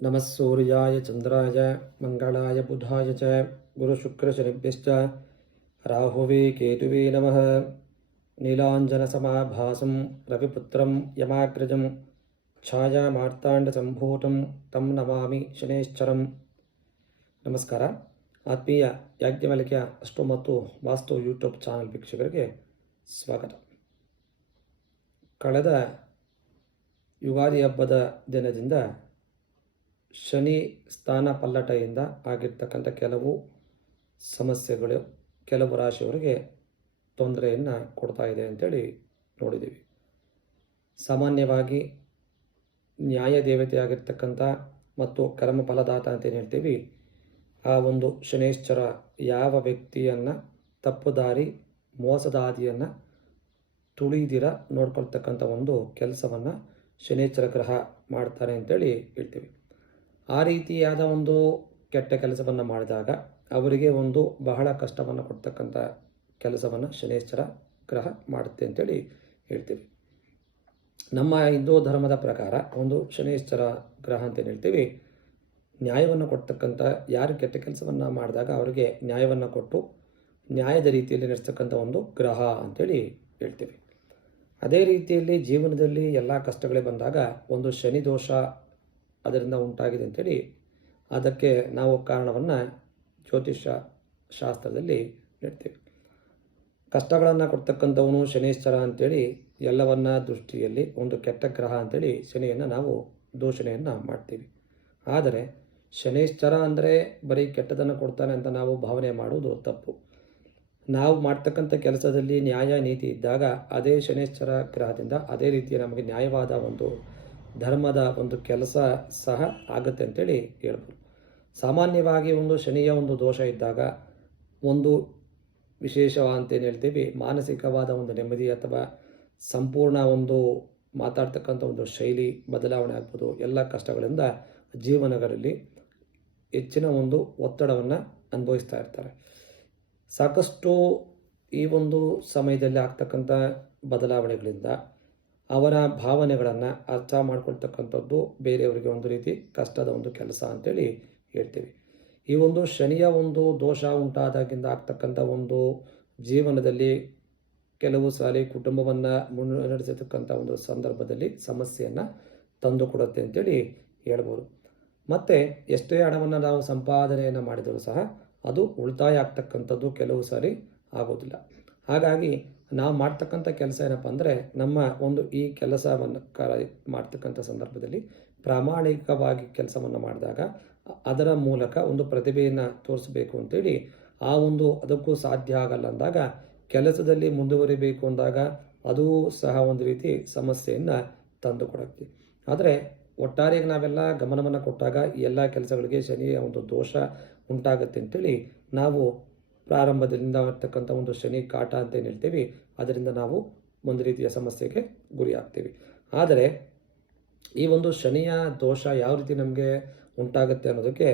नमः सूर्याय चन्द्राय मङ्गलाय बुधाय च गुरुशुक्रशनिभ्यश्च राहुवे केतुवे नमः नीलाञ्जनसमाभासं रविपुत्रं यमाग्रजं ಛಾಯಾಮಾರ್ತಾಂಡಸಂಭೂತಂ ತಂ ನಮಾಮಿ ಶನೇಶ್ಚರಂ ನಮಸ್ಕಾರ ಆತ್ಮೀಯ ಯಾಜ್ಞವಲ್ಕ್ಯ ಅಷ್ಟು ಮತ್ತು ವಾಸ್ತು ಯೂಟ್ಯೂಬ್ ಚಾನಲ್ ವೀಕ್ಷಕರಿಗೆ ಸ್ವಾಗತ ಕಳೆದ ಯುಗಾದಿ ಹಬ್ಬದ ದಿನದಿಂದ ಶನಿ ಸ್ಥಾನ ಪಲ್ಲಟದಿಂದ ಆಗಿರ್ತಕ್ಕಂಥ ಕೆಲವು ಸಮಸ್ಯೆಗಳು, ಕೆಲವು ರಾಶಿಯವರಿಗೆ ತೊಂದರೆಯನ್ನು ಕೊಡ್ತಾ ಇದೆ ಅಂತೇಳಿ ನೋಡಿದ್ದೀವಿ. ಸಾಮಾನ್ಯವಾಗಿ ನ್ಯಾಯ ದೇವತೆಯಾಗಿರ್ತಕ್ಕಂಥ ಮತ್ತು ಕರ್ಮ ಫಲದಾತ ಅಂತ ಹೇಳ್ತೀವಿ, ಆ ಒಂದು ಶನೇಶ್ವರ ಯಾವ ವ್ಯಕ್ತಿಯನ್ನು ತಪ್ಪು ದಾರಿ, ಮೋಸದ ಹಾದಿಯನ್ನು ತುಳಿದಿರ ನೋಡ್ಕೊಳ್ತಕ್ಕಂಥ ಒಂದು ಕೆಲಸವನ್ನು ಶನೇಶ್ವರ ಗ್ರಹ ಮಾಡ್ತಾರೆ ಅಂತೇಳಿ ಹೇಳ್ತೀವಿ. ಆ ರೀತಿಯಾದ ಒಂದು ಕೆಟ್ಟ ಕೆಲಸವನ್ನು ಮಾಡಿದಾಗ ಅವರಿಗೆ ಒಂದು ಬಹಳ ಕಷ್ಟವನ್ನು ಕೊಡ್ತಕ್ಕಂಥ ಕೆಲಸವನ್ನು ಶನೇಶ್ವರ ಗ್ರಹ ಮಾಡುತ್ತೆ ಅಂತೇಳಿ ಹೇಳ್ತೀವಿ. ನಮ್ಮ ಹಿಂದೂ ಧರ್ಮದ ಪ್ರಕಾರ ಒಂದು ಶನೇಶ್ವರ ಗ್ರಹ ಅಂತೇನು ಹೇಳ್ತೀವಿ, ನ್ಯಾಯವನ್ನು ಕೊಡ್ತಕ್ಕಂಥ ಯಾರು ಕೆಟ್ಟ ಕೆಲಸವನ್ನು ಮಾಡಿದಾಗ ಅವರಿಗೆ ನ್ಯಾಯವನ್ನು ಕೊಟ್ಟು ನ್ಯಾಯದ ರೀತಿಯಲ್ಲಿ ನಡೆಸ್ತಕ್ಕಂಥ ಒಂದು ಗ್ರಹ ಅಂತೇಳಿ ಹೇಳ್ತೀವಿ. ಅದೇ ರೀತಿಯಲ್ಲಿ ಜೀವನದಲ್ಲಿ ಎಲ್ಲ ಕಷ್ಟಗಳೇ ಬಂದಾಗ ಒಂದು ಶನಿ ದೋಷ ಅದರಿಂದ ಉಂಟಾಗಿದೆ ಅಂತೇಳಿ ಅದಕ್ಕೆ ನಾವು ಕಾರಣವನ್ನು ಜ್ಯೋತಿಷ್ಯ ಶಾಸ್ತ್ರದಲ್ಲಿ ಹೇಳ್ತೀವಿ. ಕಷ್ಟಗಳನ್ನು ಕೊಡ್ತಕ್ಕಂಥವನು ಶನೇಶ್ವರ ಅಂತೇಳಿ ಎಲ್ಲವನ್ನ ದೃಷ್ಟಿಯಲ್ಲಿ ಒಂದು ಕೆಟ್ಟ ಗ್ರಹ ಅಂತೇಳಿ ಶನಿಯನ್ನು ನಾವು ದೂಷಣೆಯನ್ನು ಮಾಡ್ತೀವಿ. ಆದರೆ ಶನೇಶ್ವರ ಅಂದರೆ ಬರೀ ಕೆಟ್ಟದನ್ನು ಕೊಡ್ತಾನೆ ಅಂತ ನಾವು ಭಾವನೆ ಮಾಡುವುದು ತಪ್ಪು. ನಾವು ಮಾಡ್ತಕ್ಕಂಥ ಕೆಲಸದಲ್ಲಿ ನ್ಯಾಯ ನೀತಿ ಇದ್ದಾಗ ಅದೇ ಶನೇಶ್ವರ ಗ್ರಹದಿಂದ ಅದೇ ರೀತಿಯ ನಮಗೆ ನ್ಯಾಯವಾದ ಒಂದು ಧರ್ಮದ ಒಂದು ಕೆಲಸ ಸಹ ಆಗುತ್ತೆ ಅಂತೇಳಿ ಹೇಳ್ಬೋದು. ಸಾಮಾನ್ಯವಾಗಿ ಒಂದು ಶನಿಯ ಒಂದು ದೋಷ ಇದ್ದಾಗ ಒಂದು ವಿಶೇಷವ ಅಂತೇನು ಹೇಳ್ತೀವಿ? ಮಾನಸಿಕವಾದ ಒಂದು ನೆಮ್ಮದಿ ಅಥವಾ ಸಂಪೂರ್ಣ ಒಂದು ಮಾತಾಡ್ತಕ್ಕಂಥ ಒಂದು ಶೈಲಿ ಬದಲಾವಣೆ ಆಗ್ಬೋದು. ಎಲ್ಲ ಕಷ್ಟಗಳಿಂದ ಜೀವನಗಳಲ್ಲಿ ಹೆಚ್ಚಿನ ಒಂದು ಒತ್ತಡವನ್ನು ಅನುಭವಿಸ್ತಾ ಇರ್ತಾರೆ. ಸಾಕಷ್ಟು ಈ ಒಂದು ಸಮಯದಲ್ಲಿ ಆಗ್ತಕ್ಕಂಥ ಬದಲಾವಣೆಗಳಿಂದ ಅವರ ಭಾವನೆಗಳನ್ನು ಅರ್ಥ ಮಾಡ್ಕೊಳ್ತಕ್ಕಂಥದ್ದು ಬೇರೆಯವರಿಗೆ ಒಂದು ರೀತಿ ಕಷ್ಟದ ಒಂದು ಕೆಲಸ ಅಂತೇಳಿ ಹೇಳ್ತೀವಿ. ಈ ಒಂದು ಶನಿಯ ಒಂದು ದೋಷ ಉಂಟಾದಾಗಿಂದ ಆಗ್ತಕ್ಕಂಥ ಒಂದು ಜೀವನದಲ್ಲಿ ಕೆಲವು ಸಾರಿ ಕುಟುಂಬವನ್ನು ಮುನ್ನಡೆಸತಕ್ಕಂಥ ಒಂದು ಸಂದರ್ಭದಲ್ಲಿ ಸಮಸ್ಯೆಯನ್ನು ತಂದುಕೊಡುತ್ತೆ ಅಂತೇಳಿ ಹೇಳ್ಬೋದು. ಮತ್ತು ಎಷ್ಟೇ ಹಣವನ್ನು ನಾವು ಸಂಪಾದನೆಯನ್ನು ಮಾಡಿದರೂ ಸಹ ಅದು ಉಳಿತಾಯ ಆಗ್ತಕ್ಕಂಥದ್ದು ಕೆಲವು ಸಾರಿ ಆಗೋದಿಲ್ಲ. ಹಾಗಾಗಿ ನಾವು ಮಾಡ್ತಕ್ಕಂಥ ಕೆಲಸ ಏನಪ್ಪ ಅಂದರೆ ನಮ್ಮ ಒಂದು ಈ ಕೆಲಸವನ್ನು ಕ ಮಾಡ್ತಕ್ಕಂಥ ಸಂದರ್ಭದಲ್ಲಿ ಪ್ರಾಮಾಣಿಕವಾಗಿ ಕೆಲಸವನ್ನು ಮಾಡಿದಾಗ ಅದರ ಮೂಲಕ ಒಂದು ಪ್ರತಿಭೆಯನ್ನು ತೋರಿಸಬೇಕು ಅಂತೇಳಿ ಆ ಒಂದು ಅದಕ್ಕೂ ಸಾಧ್ಯ ಆಗಲ್ಲ ಅಂದಾಗ ಕೆಲಸದಲ್ಲಿ ಮುಂದುವರಿಬೇಕು ಅಂದಾಗ ಅದು ಸಹ ಒಂದು ರೀತಿ ಸಮಸ್ಯೆಯನ್ನು ತಂದು ಕೊಡುತ್ತೆ ಆದರೆ ಒಟ್ಟಾರೆಯಾಗಿ ನಾವೆಲ್ಲ ಗಮನವನ್ನು ಕೊಟ್ಟಾಗ ಎಲ್ಲ ಕೆಲಸಗಳಿಗೆ ಶನಿಯ ಒಂದು ದೋಷ ಉಂಟಾಗುತ್ತೆ ಅಂತೇಳಿ ನಾವು ಪ್ರಾರಂಭದಿಂದ ಬರ್ತಕ್ಕಂಥ ಒಂದು ಶನಿ ಕಾಟ ಅಂತ ಏನು ಹೇಳ್ತೀವಿ, ಅದರಿಂದ ನಾವು ಒಂದು ರೀತಿಯ ಸಮಸ್ಯೆಗೆ ಗುರಿ ಆಗ್ತೀವಿ. ಆದರೆ ಈ ಒಂದು ಶನಿಯ ದೋಷ ಯಾವ ರೀತಿ ನಮಗೆ ಉಂಟಾಗುತ್ತೆ ಅನ್ನೋದಕ್ಕೆ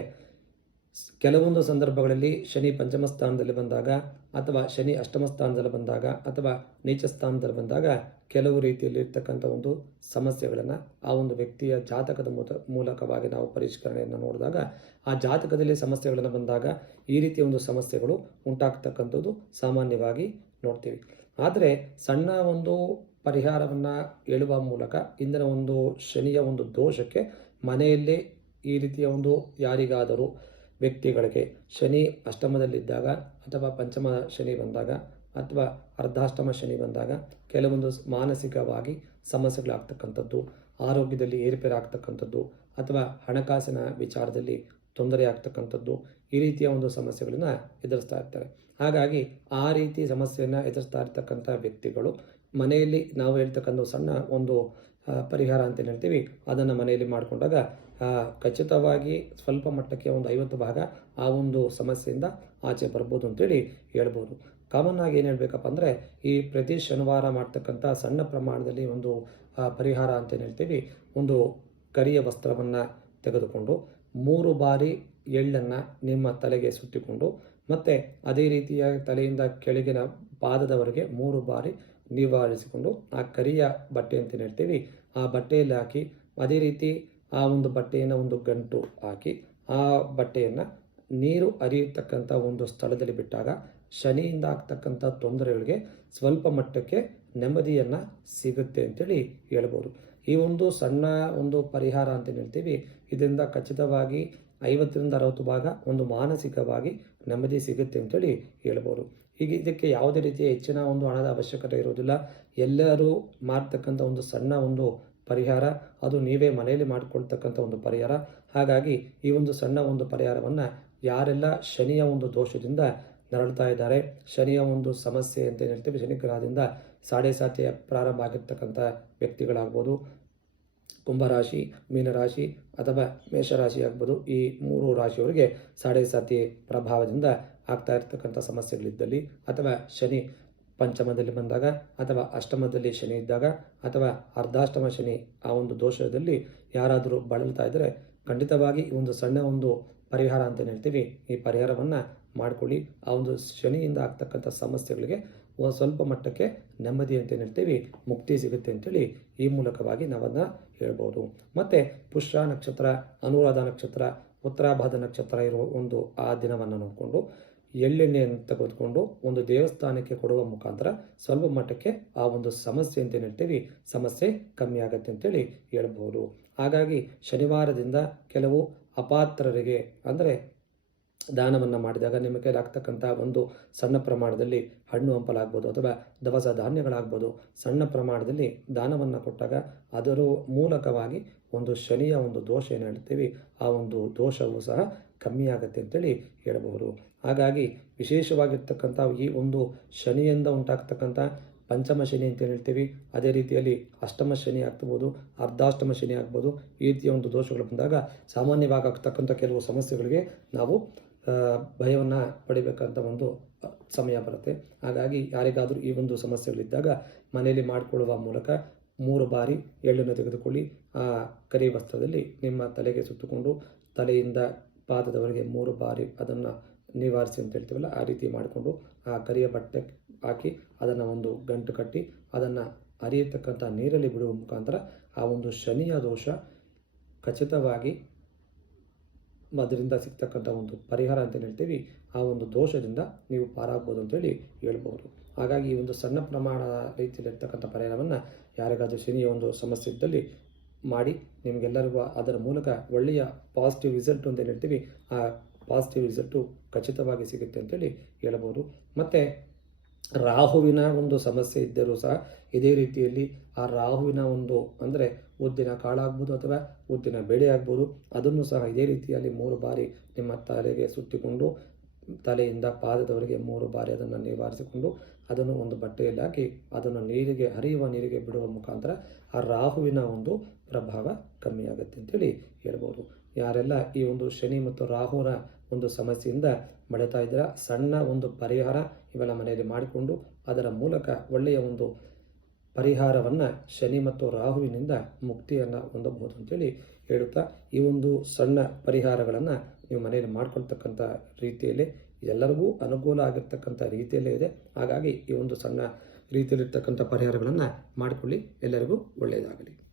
ಕೆಲವೊಂದು ಸಂದರ್ಭಗಳಲ್ಲಿ ಶನಿ ಪಂಚಮ ಸ್ಥಾನದಲ್ಲಿ ಬಂದಾಗ ಅಥವಾ ಶನಿ ಅಷ್ಟಮ ಸ್ಥಾನದಲ್ಲಿ ಬಂದಾಗ ಅಥವಾ ನೀಚ ಸ್ಥಾನದಲ್ಲಿ ಬಂದಾಗ ಕೆಲವು ರೀತಿಯಲ್ಲಿ ಇರ್ತಕ್ಕಂಥ ಒಂದು ಸಮಸ್ಯೆಗಳನ್ನು ಆ ಒಂದು ವ್ಯಕ್ತಿಯ ಜಾತಕದ ಮೂಲಕವಾಗಿ ನಾವು ಪರಿಷ್ಕರಣೆಯನ್ನು ನೋಡಿದಾಗ ಆ ಜಾತಕದಲ್ಲಿ ಸಮಸ್ಯೆಗಳನ್ನು ಬಂದಾಗ ಈ ರೀತಿಯ ಒಂದು ಸಮಸ್ಯೆಗಳು ಉಂಟಾಗ್ತಕ್ಕಂಥದ್ದು ಸಾಮಾನ್ಯವಾಗಿ ನೋಡ್ತೀವಿ. ಆದರೆ ಸಣ್ಣ ಒಂದು ಪರಿಹಾರವನ್ನು ಹೇಳುವ ಮೂಲಕ ಇಂದಿನ ಒಂದು ಶನಿಯ ಒಂದು ದೋಷಕ್ಕೆ ಮನೆಯಲ್ಲೇ ಈ ರೀತಿಯ ಒಂದು ಯಾರಿಗಾದರೂ ವ್ಯಕ್ತಿಗಳಿಗೆ ಶನಿ ಅಷ್ಟಮದಲ್ಲಿದ್ದಾಗ ಅಥವಾ ಪಂಚಮ ಶನಿ ಬಂದಾಗ ಅಥವಾ ಅರ್ಧಾಷ್ಟಮ ಶನಿ ಬಂದಾಗ ಕೆಲವೊಂದು ಮಾನಸಿಕವಾಗಿ ಸಮಸ್ಯೆಗಳಾಗ್ತಕ್ಕಂಥದ್ದು, ಆರೋಗ್ಯದಲ್ಲಿ ಏರುಪೇರು ಆಗ್ತಕ್ಕಂಥದ್ದು ಅಥವಾ ಹಣಕಾಸಿನ ವಿಚಾರದಲ್ಲಿ ತೊಂದರೆ ಆಗ್ತಕ್ಕಂಥದ್ದು ಈ ರೀತಿಯ ಒಂದು ಸಮಸ್ಯೆಗಳನ್ನು ಎದುರಿಸ್ತಾ ಇರ್ತಾರೆ. ಹಾಗಾಗಿ ಆ ರೀತಿ ಸಮಸ್ಯೆಯನ್ನು ಎದುರಿಸ್ತಾ ಇರ್ತಕ್ಕಂಥ ವ್ಯಕ್ತಿಗಳು ಮನೆಯಲ್ಲಿ ನಾವು ಹೇಳ್ತಕ್ಕಂಥ ಸಣ್ಣ ಒಂದು ಪರಿಹಾರ ಅಂತ ಹೇಳ್ತೀವಿ. ಅದನ್ನು ಮನೆಯಲ್ಲಿ ಮಾಡಿಕೊಂಡಾಗ ಖಚಿತವಾಗಿ ಸ್ವಲ್ಪ ಮಟ್ಟಕ್ಕೆ ಒಂದು ಐವತ್ತು ಭಾಗ ಆ ಒಂದು ಸಮಸ್ಯೆಯಿಂದ ಆಚೆ ಬರ್ಬೋದು ಅಂತೇಳಿ ಹೇಳ್ಬೋದು. ಕಾಮನ್ ಆಗಿ ಏನು ಹೇಳಬೇಕಪ್ಪ ಅಂದರೆ, ಈ ಪ್ರತಿ ಶನಿವಾರ ಮಾಡ್ತಕ್ಕಂಥ ಸಣ್ಣ ಪ್ರಮಾಣದಲ್ಲಿ ಒಂದು ಪರಿಹಾರ ಅಂತ ಹೇಳ್ತೀವಿ, ಒಂದು ಕರಿಯ ವಸ್ತ್ರವನ್ನು ತೆಗೆದುಕೊಂಡು ಮೂರು ಬಾರಿ ಎಳ್ಳನ್ನು ನಿಮ್ಮ ತಲೆಗೆ ಸುತ್ತಿಕೊಂಡು ಮತ್ತು ಅದೇ ರೀತಿಯ ತಲೆಯಿಂದ ಕೆಳಗಿನ ಪಾದದವರೆಗೆ ಮೂರು ಬಾರಿ ನಿವಾರಿಸಿಕೊಂಡು ಆ ಕರಿಯ ಬಟ್ಟೆ ಅಂತ ಹೇಳ್ತೀವಿ, ಆ ಬಟ್ಟೆಯಲ್ಲಿ ಹಾಕಿ ಅದೇ ರೀತಿ ಆ ಒಂದು ಬಟ್ಟೆಯನ್ನು ಒಂದು ಗಂಟು ಹಾಕಿ ಆ ಬಟ್ಟೆಯನ್ನು ನೀರು ಹರಿಯತಕ್ಕಂಥ ಒಂದು ಸ್ಥಳದಲ್ಲಿ ಬಿಟ್ಟಾಗ ಶನಿಯಿಂದ ಆಗ್ತಕ್ಕಂಥ ತೊಂದರೆಗಳಿಗೆ ಸ್ವಲ್ಪ ಮಟ್ಟಕ್ಕೆ ನೆಮ್ಮದಿಯನ್ನು ಸಿಗುತ್ತೆ ಅಂತೇಳಿ ಹೇಳ್ಬೋದು. ಈ ಒಂದು ಸಣ್ಣ ಒಂದು ಪರಿಹಾರ ಅಂತ ಹೇಳ್ತೀವಿ. ಇದರಿಂದ ಖಚಿತವಾಗಿ ಐವತ್ತರಿಂದ ಅರವತ್ತು ಭಾಗ ಒಂದು ಮಾನಸಿಕವಾಗಿ ನೆಮ್ಮದಿ ಸಿಗುತ್ತೆ ಅಂತೇಳಿ ಹೇಳ್ಬೋದು. ಈಗ ಇದಕ್ಕೆ ಯಾವುದೇ ರೀತಿಯ ಹೆಚ್ಚಿನ ಒಂದು ಹಣದ ಅವಶ್ಯಕತೆ ಇರೋದಿಲ್ಲ ಎಲ್ಲರೂ ಮಾಡ್ತಕ್ಕಂಥ ಒಂದು ಸಣ್ಣ ಒಂದು ಪರಿಹಾರ, ಅದು ನೀವೇ ಮನೆಯಲ್ಲಿ ಮಾಡಿಕೊಳ್ತಕ್ಕಂಥ ಒಂದು ಪರಿಹಾರ. ಹಾಗಾಗಿ ಈ ಒಂದು ಸಣ್ಣ ಒಂದು ಪರಿಹಾರವನ್ನು ಯಾರೆಲ್ಲ ಶನಿಯ ಒಂದು ದೋಷದಿಂದ ನರಳ್ತಾ ಇದ್ದಾರೆ, ಶನಿಯ ಒಂದು ಸಮಸ್ಯೆ ಅಂತ ಏನು ಹೇಳ್ತೀವಿ, ಶನಿ ಗ್ರಹದಿಂದ ಸಾಡೆ ಸಾತಿಯ ಪ್ರಾರಂಭ ಆಗಿರ್ತಕ್ಕಂಥ ವ್ಯಕ್ತಿಗಳಾಗ್ಬೋದು, ಕುಂಭರಾಶಿ, ಮೀನರಾಶಿ ಅಥವಾ ಮೇಷರಾಶಿ ಆಗ್ಬೋದು, ಈ ಮೂರು ರಾಶಿಯವರಿಗೆ ಸಾಡೆ ಸಾತಿ ಪ್ರಭಾವದಿಂದ ಆಗ್ತಾ ಇರ್ತಕ್ಕಂಥ ಸಮಸ್ಯೆಗಳಿದ್ದಲ್ಲಿ ಅಥವಾ ಶನಿ ಪಂಚಮದಲ್ಲಿ ಬಂದಾಗ ಅಥವಾ ಅಷ್ಟಮದಲ್ಲಿ ಶನಿ ಇದ್ದಾಗ ಅಥವಾ ಅರ್ಧಾಷ್ಟಮ ಶನಿ ಆ ಒಂದು ದೋಷದಲ್ಲಿ ಯಾರಾದರೂ ಬಳಲ್ತಾ ಇದ್ದರೆ ಖಂಡಿತವಾಗಿ ಈ ಒಂದು ಸಣ್ಣ ಒಂದು ಪರಿಹಾರ ಅಂತ ಹೇಳ್ತೀವಿ. ಈ ಪರಿಹಾರವನ್ನು ಮಾಡಿಕೊಳ್ಳಿ. ಆ ಒಂದು ಶನಿಯಿಂದ ಆಗ್ತಕ್ಕಂಥ ಸಮಸ್ಯೆಗಳಿಗೆ ಸ್ವಲ್ಪ ಮಟ್ಟಕ್ಕೆ ನೆಮ್ಮದಿ ಅಂತ ಹೇಳ್ತೀವಿ. ಮುಕ್ತಿ ಸಿಗುತ್ತೆ ಅಂತೇಳಿ ಈ ಮೂಲಕವಾಗಿ ನಾವನ್ನ ಹೇಳ್ಬೋದು. ಮತ್ತು ಪುಷ್ಯ ನಕ್ಷತ್ರ, ಅನುರಾಧ ನಕ್ಷತ್ರ, ಉತ್ತರಾಭಾದ ನಕ್ಷತ್ರ ಇರುವ ಒಂದು ಆ ದಿನವನ್ನು ನೋಡಿಕೊಂಡು ಎಳ್ಳೆಣ್ಣೆಯನ್ನು ತೆಗೆದುಕೊಂಡು ಒಂದು ದೇವಸ್ಥಾನಕ್ಕೆ ಕೊಡುವ ಮುಖಾಂತರ ಸ್ವಲ್ಪ ಮಟ್ಟಕ್ಕೆ ಆ ಒಂದು ಸಮಸ್ಯೆ ಅಂತ ಹೇಳ್ತೀವಿ. ಸಮಸ್ಯೆ ಕಮ್ಮಿ ಆಗುತ್ತೆ ಅಂತೇಳಿ ಹೇಳ್ಬೋದು ಹಾಗಾಗಿ ಶನಿವಾರದಿಂದ ಕೆಲವು ಅಪಾತ್ರರಿಗೆ ಅಂದರೆ ದಾನವನ್ನು ಮಾಡಿದಾಗ ನಿಮ್ಮ ಕೈಲಾಗ್ತಕ್ಕಂಥ ಒಂದು ಸಣ್ಣ ಪ್ರಮಾಣದಲ್ಲಿ ಹಣ್ಣು ಹಂಪಲಾಗ್ಬೋದು ಅಥವಾ ದವಸ ಧಾನ್ಯಗಳಾಗ್ಬೋದು. ಸಣ್ಣ ಪ್ರಮಾಣದಲ್ಲಿ ದಾನವನ್ನು ಕೊಟ್ಟಾಗ ಅದರ ಮೂಲಕವಾಗಿ ಒಂದು ಶನಿಯ ಒಂದು ದೋಷ ಏನು ಹೇಳ್ತೀವಿ, ಆ ಒಂದು ದೋಷವು ಸಹ ಕಮ್ಮಿ ಆಗುತ್ತೆ ಅಂತೇಳಿ ಹೇಳಬಹುದು. ಹಾಗಾಗಿ ವಿಶೇಷವಾಗಿರ್ತಕ್ಕಂಥ ಈ ಒಂದು ಶನಿಯಿಂದ ಉಂಟಾಗ್ತಕ್ಕಂಥ ಪಂಚಮ ಶನಿ ಅಂತ ಹೇಳ್ತೀವಿ. ಅದೇ ರೀತಿಯಲ್ಲಿ ಅಷ್ಟಮ ಶನಿ ಆಗ್ಬೋದು, ಅರ್ಧಾಷ್ಟಮ ಶನಿ ಆಗ್ಬೋದು, ಈ ರೀತಿಯ ಒಂದು ದೋಷಗಳು ಬಂದಾಗ ಸಾಮಾನ್ಯವಾಗಿ ಆಗ್ತಕ್ಕಂಥ ಕೆಲವು ಸಮಸ್ಯೆಗಳಿಗೆ ನಾವು ಭಯವನ್ನು ಪಡಿಬೇಕಂತ ಒಂದು ಸಮಯ ಬರುತ್ತೆ. ಹಾಗಾಗಿ ಯಾರಿಗಾದರೂ ಈ ಒಂದು ಸಮಸ್ಯೆಗಳಿದ್ದಾಗ ಮನೆಯಲ್ಲಿ ಮಾಡಿಕೊಳ್ಳುವ ಮೂಲಕ ಮೂರು ಬಾರಿ ಎಳ್ಳನ್ನು ತೆಗೆದುಕೊಳ್ಳಿ. ಆ ಕರಿ ವಸ್ತ್ರದಲ್ಲಿ ನಿಮ್ಮ ತಲೆಗೆ ಸುತ್ತುಕೊಂಡು ತಲೆಯಿಂದ ಪಾದದವರೆಗೆ ಮೂರು ಬಾರಿ ಅದನ್ನು ನಿವಾರಿಸಿ ಅಂತ ಹೇಳ್ತೀವಲ್ಲ, ಆ ರೀತಿ ಮಾಡಿಕೊಂಡು ಆ ಕರಿಯ ಬಟ್ಟೆ ಹಾಕಿ ಅದನ್ನು ಒಂದು ಗಂಟು ಕಟ್ಟಿ ಅದನ್ನು ಹರಿಯತಕ್ಕಂಥ ನೀರಲ್ಲಿ ಬಿಡುವ ಮುಖಾಂತರ ಆ ಒಂದು ಶನಿಯ ದೋಷ ಖಚಿತವಾಗಿ ಅದರಿಂದ ಸಿಗ್ತಕ್ಕಂಥ ಒಂದು ಪರಿಹಾರ ಅಂತ ಹೇಳ್ತೀವಿ. ಆ ಒಂದು ದೋಷದಿಂದ ನೀವು ಪಾರಾಗ್ಬೋದು ಅಂತೇಳಿ ಹೇಳ್ಬೋದು. ಹಾಗಾಗಿ ಈ ಒಂದು ಸಣ್ಣ ಪ್ರಮಾಣ ರೀತಿಯಲ್ಲಿರ್ತಕ್ಕಂಥ ಪರಿಹಾರವನ್ನು ಯಾರಿಗಾದರೂ ಶನಿಯ ಒಂದು ಸಮಸ್ಯೆ ಇದ್ದಲ್ಲಿ ಮಾಡಿ ನಿಮಗೆಲ್ಲರಿಗೂ ಅದರ ಮೂಲಕ ಒಳ್ಳೆಯ ಪಾಸಿಟಿವ್ ರಿಸಲ್ಟ್ ಅಂತ ಏನು ಹೇಳ್ತೀವಿ, ಆ ಪಾಸಿಟಿವ್ ರಿಸಲ್ಟು ಖಚಿತವಾಗಿ ಸಿಗುತ್ತೆ ಅಂತೇಳಿ ಹೇಳಬಹುದು ಮತ್ತು ರಾಹುವಿನ ಒಂದು ಸಮಸ್ಯೆ ಇದ್ದರೂ ಸಹ ಇದೇ ರೀತಿಯಲ್ಲಿ ಆ ರಾಹುವಿನ ಒಂದು ಅಂದರೆ ಉದ್ದಿನ ಕಾಳಾಗ್ಬೋದು ಅಥವಾ ಉದ್ದಿನ ಬೇಳೆ ಆಗ್ಬೋದು ಅದನ್ನು ಸಹ ಇದೇ ರೀತಿಯಲ್ಲಿ ಮೂರು ಬಾರಿ ನಿಮ್ಮ ತಲೆಗೆ ಸುತ್ತಿಕೊಂಡು ತಲೆಯಿಂದ ಪಾದದವರೆಗೆ ಮೂರು ಬಾರಿ ಅದನ್ನು ನಿವಾರಿಸಿಕೊಂಡು ಅದನ್ನು ಒಂದು ಬಟ್ಟೆಯಲ್ಲಿ ಹಾಕಿ ಅದನ್ನು ನೀರಿಗೆ, ಹರಿಯುವ ನೀರಿಗೆ ಬಿಡುವ ಮುಖಾಂತರ ಆ ರಾಹುವಿನ ಒಂದು ಪ್ರಭಾವ ಕಮ್ಮಿಯಾಗುತ್ತೆ ಅಂತೇಳಿ ಹೇಳ್ಬೋದು. ಯಾರೆಲ್ಲ ಈ ಒಂದು ಶನಿ ಮತ್ತು ರಾಹುರ ಒಂದು ಸಮಸ್ಯೆಯಿಂದ ಬಳತಾ ಇದ್ದೀರ, ಸಣ್ಣ ಒಂದು ಪರಿಹಾರ ಇವೆಲ್ಲ ಮನೆಯಲ್ಲಿ ಮಾಡಿಕೊಂಡು ಅದರ ಮೂಲಕ ಒಳ್ಳೆಯ ಒಂದು ಪರಿಹಾರವನ್ನು ಶನಿ ಮತ್ತು ರಾಹುವಿನಿಂದ ಮುಕ್ತಿಯನ್ನು ಹೊಂದಬಹುದು ಅಂತೇಳಿ ಹೇಳುತ್ತಾ ಈ ಒಂದು ಸಣ್ಣ ಪರಿಹಾರಗಳನ್ನು ನೀವು ಮನೆಯಲ್ಲಿ ಮಾಡ್ಕೊಳ್ತಕ್ಕಂಥ ರೀತಿಯಲ್ಲಿ ಎಲ್ಲರಿಗೂ ಅನುಕೂಲ ಆಗಿರ್ತಕ್ಕಂಥ ರೀತಿಯಲ್ಲೇ ಇದೆ. ಹಾಗಾಗಿ ಈ ಒಂದು ಸಣ್ಣ ರೀತಿಯಲ್ಲಿರ್ತಕ್ಕಂಥ ಪರಿಹಾರಗಳನ್ನು ಮಾಡಿಕೊಳ್ಳಿ. ಎಲ್ಲರಿಗೂ ಒಳ್ಳೆಯದಾಗಲಿ.